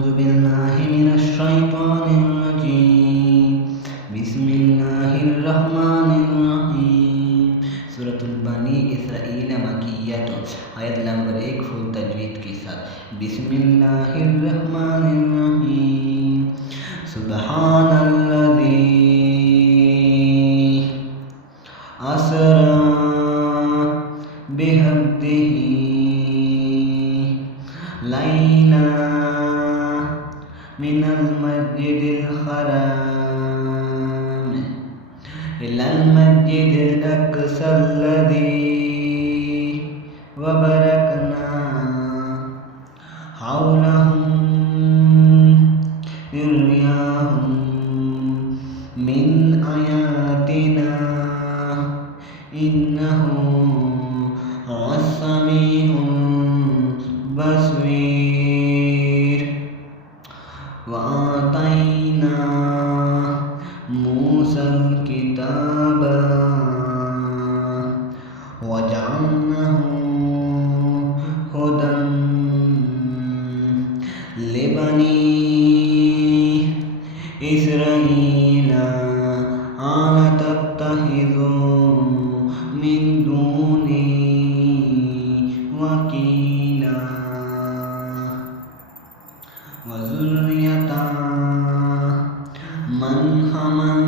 أعوذ بالله من الشيطان الرجيم بسم الله الرحمن الرحيم सूरतुल बनी इसराइल मकिय्यत आयत नंबर 1 फुल तजवीद के साथ बिस्मिल्लाहिर्रहमानिर्रहीम सुब्हानल्लज़ी असरा बिअब्दिही लैला मिनल मस्जिदिल हराम इलल मस्जिदिल अक़सल्लज़ी वबरकना हौलहु लिनुरियहु मिन आयातिना इन्नहु हुवस्समीउल बसीर वआतैना मूसल किताब वजअलनाहु हुदन लिबनी इसराईल अला तत्तखिज़ू मिन दूनी वकीला वज़ुर्रियता मन हमल